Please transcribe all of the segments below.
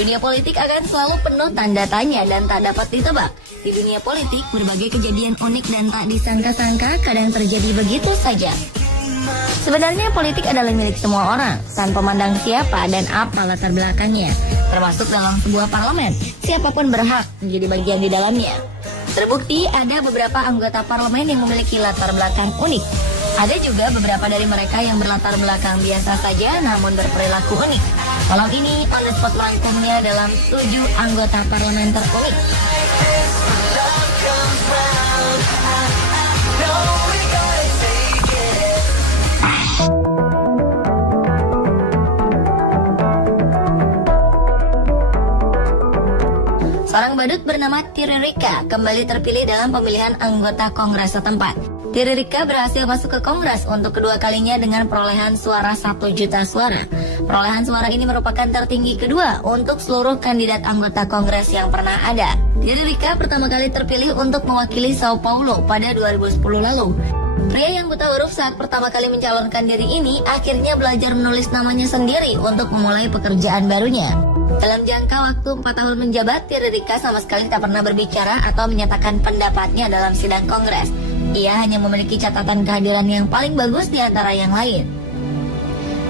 Dunia politik akan selalu penuh tanda tanya dan tak dapat ditebak. Di dunia politik, berbagai kejadian unik dan tak disangka-sangka kadang terjadi begitu saja. Sebenarnya politik adalah milik semua orang, tanpa memandang siapa dan apa latar belakangnya, termasuk dalam sebuah parlemen. Siapapun berhak menjadi bagian di dalamnya. Terbukti ada beberapa anggota parlemen yang memiliki latar belakang unik. Ada juga beberapa dari mereka yang berlatar belakang biasa saja namun berperilaku unik. Malam ini On The Spot merangkumnya dalam 7 anggota parlemen terunik. Seorang badut bernama Thierry Rika kembali terpilih dalam pemilihan anggota Kongres setempat. Thierry Rika berhasil masuk ke Kongres untuk kedua kalinya dengan perolehan suara 1 juta suara. Perolehan suara ini merupakan tertinggi kedua untuk seluruh kandidat anggota Kongres yang pernah ada. Thierry Rika pertama kali terpilih untuk mewakili Sao Paulo pada 2010 lalu. Pria yang buta huruf saat pertama kali mencalonkan diri ini akhirnya belajar menulis namanya sendiri untuk memulai pekerjaan barunya. Dalam jangka waktu 4 tahun menjabat, Thierry Rika sama sekali tak pernah berbicara atau menyatakan pendapatnya dalam sidang Kongres. Ia hanya memiliki catatan kehadiran yang paling bagus di antara yang lain.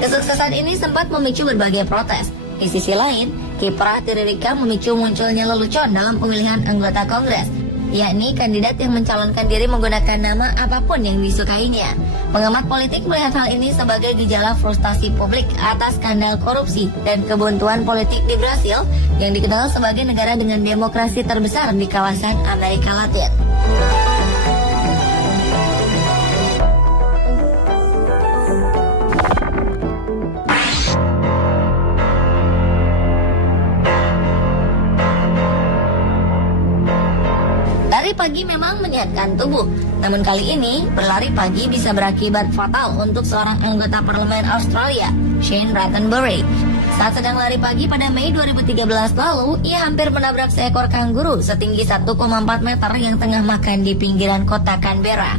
Kesuksesan ini sempat memicu berbagai protes. Di sisi lain, kiprah Thierry Rika memicu munculnya lelucon dalam pemilihan anggota Kongres, yakni kandidat yang mencalonkan diri menggunakan nama apapun yang disukainya. Pengamat politik melihat hal ini sebagai gejala frustasi publik atas skandal korupsi dan kebuntuan politik di Brasil yang dikenal sebagai negara dengan demokrasi terbesar di kawasan Amerika Latin. Lari pagi memang menyehatkan tubuh, namun kali ini berlari pagi bisa berakibat fatal untuk seorang anggota parlemen Australia, Shane Rattenbury. Saat sedang lari pagi pada Mei 2013 lalu, ia hampir menabrak seekor kanguru setinggi 1,4 meter yang tengah makan di pinggiran kota Canberra.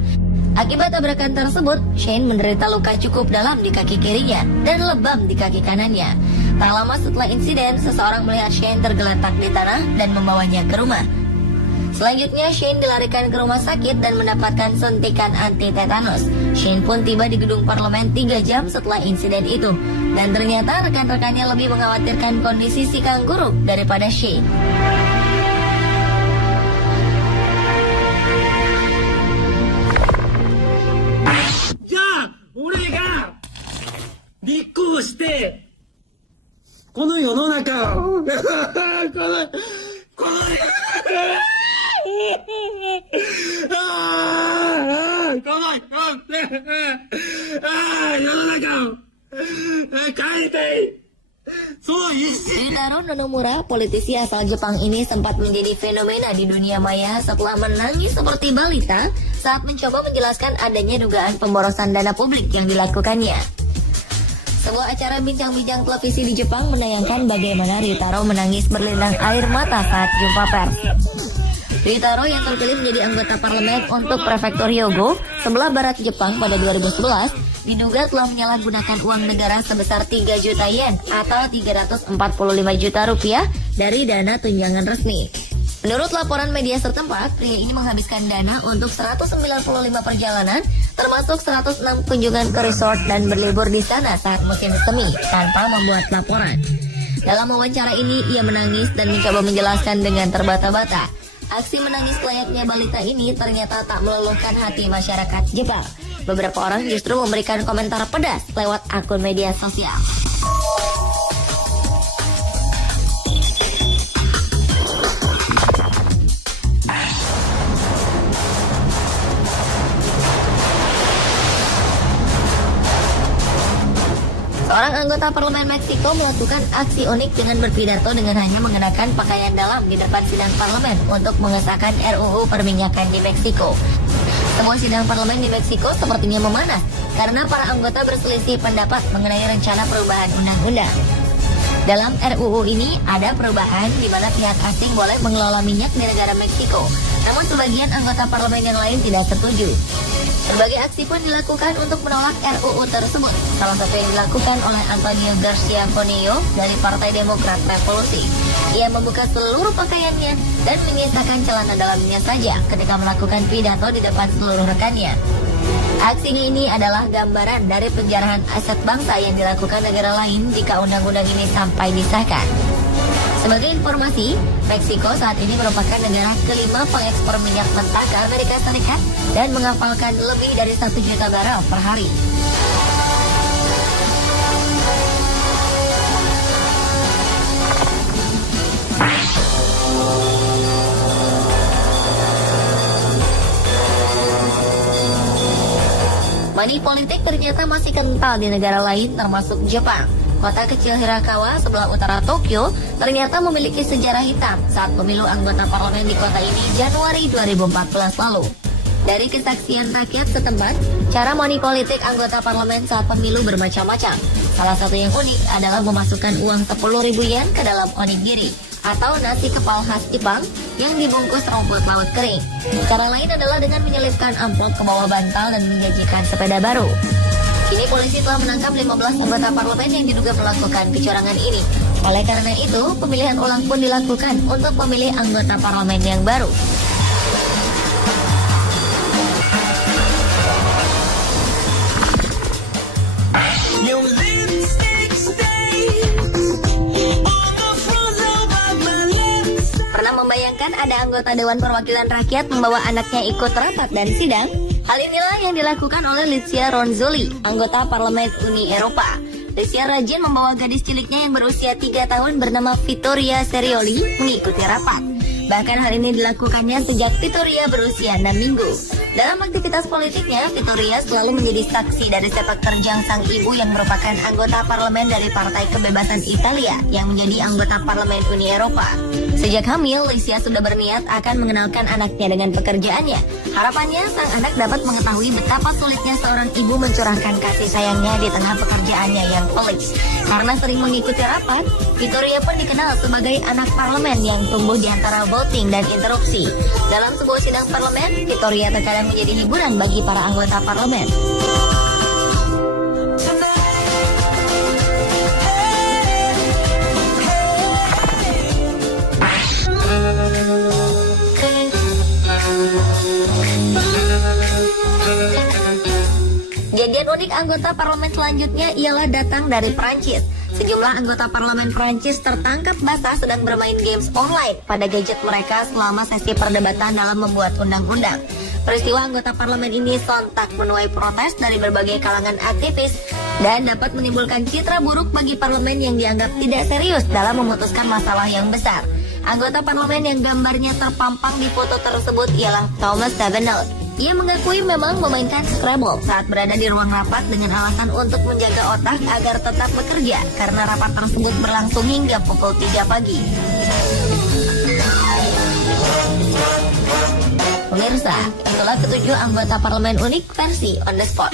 Akibat tabrakan tersebut, Shane menderita luka cukup dalam di kaki kirinya dan lebam di kaki kanannya. Tak lama setelah insiden, seseorang melihat Shane tergeletak di tanah dan membawanya ke rumah. Selanjutnya, Shane dilarikan ke rumah sakit dan mendapatkan suntikan anti-tetanus. Shane pun tiba di gedung parlemen 3 jam setelah insiden itu. Dan ternyata rekan-rekannya lebih mengkhawatirkan kondisi si kanguru daripada Shane. Ja, 俺が立候補してこの世の中をこのRyutaro Nonomura, politisi asal Jepang ini sempat menjadi fenomena di dunia maya setelah menangis seperti balita saat mencoba menjelaskan adanya dugaan pemborosan dana publik yang dilakukannya. Sebuah acara bincang-bincang televisi di Jepang menayangkan bagaimana Ryutaro menangis berlinang air mata saat jumpa pers. Ryutaro yang terpilih menjadi anggota parlemen untuk prefektur Hyogo, sebelah barat Jepang pada 2011, diduga telah menyalahgunakan uang negara sebesar 3 juta yen atau 345 juta rupiah dari dana tunjangan resmi. Menurut laporan media setempat, pria ini menghabiskan dana untuk 195 perjalanan, termasuk 106 kunjungan ke resort dan berlibur di sana saat musim semi, tanpa membuat laporan. Dalam wawancara ini, ia menangis dan mencoba menjelaskan dengan terbata-bata. Aksi menangis layaknya balita ini ternyata tak meluluhkan hati masyarakat Jepang. Beberapa orang justru memberikan komentar pedas lewat akun media sosial. Seorang anggota parlemen Meksiko melakukan aksi unik dengan berpidato dengan hanya mengenakan pakaian dalam di depan sidang parlemen untuk mengesahkan RUU perminyakan di Meksiko. Semua sidang parlemen di Meksiko sepertinya memanas karena para anggota berselisih pendapat mengenai rencana perubahan undang-undang. Dalam RUU ini ada perubahan di mana pihak asing boleh mengelola minyak di negara Meksiko, namun sebagian anggota parlemen yang lain tidak setuju. Berbagai aksi pun dilakukan untuk menolak RUU tersebut. Salah satu yang dilakukan oleh Antonio Garcia Conillo dari Partai Demokrat Revolusi. Ia membuka seluruh pakaiannya dan menyisakan celana dalamnya saja ketika melakukan pidato di depan seluruh rekannya. Aksinya ini adalah gambaran dari penjarahan aset bangsa yang dilakukan negara lain jika undang-undang ini sampai disahkan. Sebagai informasi, Meksiko saat ini merupakan negara kelima pengekspor minyak mentah ke Amerika Serikat dan mengapalkan lebih dari 1 juta barel per hari. Money politik ternyata masih kental di negara lain termasuk Jepang. Kota kecil Hirakawa sebelah utara Tokyo ternyata memiliki sejarah hitam saat pemilu anggota parlemen di kota ini Januari 2014 lalu. Dari kesaksian rakyat setempat, cara money politik anggota parlemen saat pemilu bermacam-macam. Salah satu yang unik adalah memasukkan uang 10.000 yen ke dalam onigiri atau nasi kepal khas Jepang yang dibungkus rumput laut kering. Cara lain adalah dengan menyelipkan amplop ke bawah bantal dan menyajikan sepeda baru. Kini polisi telah menangkap 15 anggota parlemen yang diduga melakukan kecurangan ini. Oleh karena itu, pemilihan ulang pun dilakukan untuk memilih anggota parlemen yang baru. Pernah membayangkan ada anggota Dewan Perwakilan Rakyat membawa anaknya ikut rapat dan sidang? Hal inilah yang dilakukan oleh Licia Ronzulli, anggota Parlemen Uni Eropa. Licia rajin membawa gadis ciliknya yang berusia 3 tahun bernama Vittoria Serioli mengikuti rapat. Bahkan hal ini dilakukannya sejak Vittoria berusia 6 minggu. Dalam aktivitas politiknya, Vittoria selalu menjadi saksi dari sepak terjang sang ibu yang merupakan anggota parlemen dari Partai Kebebasan Italia yang menjadi anggota Parlemen Uni Eropa. Sejak hamil, Licia sudah berniat akan mengenalkan anaknya dengan pekerjaannya. Harapannya, sang anak dapat mengetahui betapa sulitnya seorang ibu mencurahkan kasih sayangnya di tengah pekerjaannya yang pelik. Karena sering mengikuti rapat, Vittoria pun dikenal sebagai anak parlemen yang tumbuh di antara voting dan interupsi. Dalam sebuah sidang parlemen, Vittoria terkadang menjadi hiburan bagi para anggota parlemen. Kejadian unik anggota parlemen selanjutnya ialah datang dari Prancis. Sejumlah anggota parlemen Prancis tertangkap basah sedang bermain games online pada gadget mereka selama sesi perdebatan dalam membuat undang-undang. Peristiwa anggota parlemen ini sontak menuai protes dari berbagai kalangan aktivis dan dapat menimbulkan citra buruk bagi parlemen yang dianggap tidak serius dalam memutuskan masalah yang besar. Anggota parlemen yang gambarnya terpampang di foto tersebut ialah Thomas Tavenel. Ia mengakui memang memainkan Scrabble saat berada di ruang rapat dengan alasan untuk menjaga otak agar tetap bekerja karena rapat tersebut berlangsung hingga pukul 3 pagi. Pemirsa, itulah ketujuh anggota parlemen unik versi On The Spot.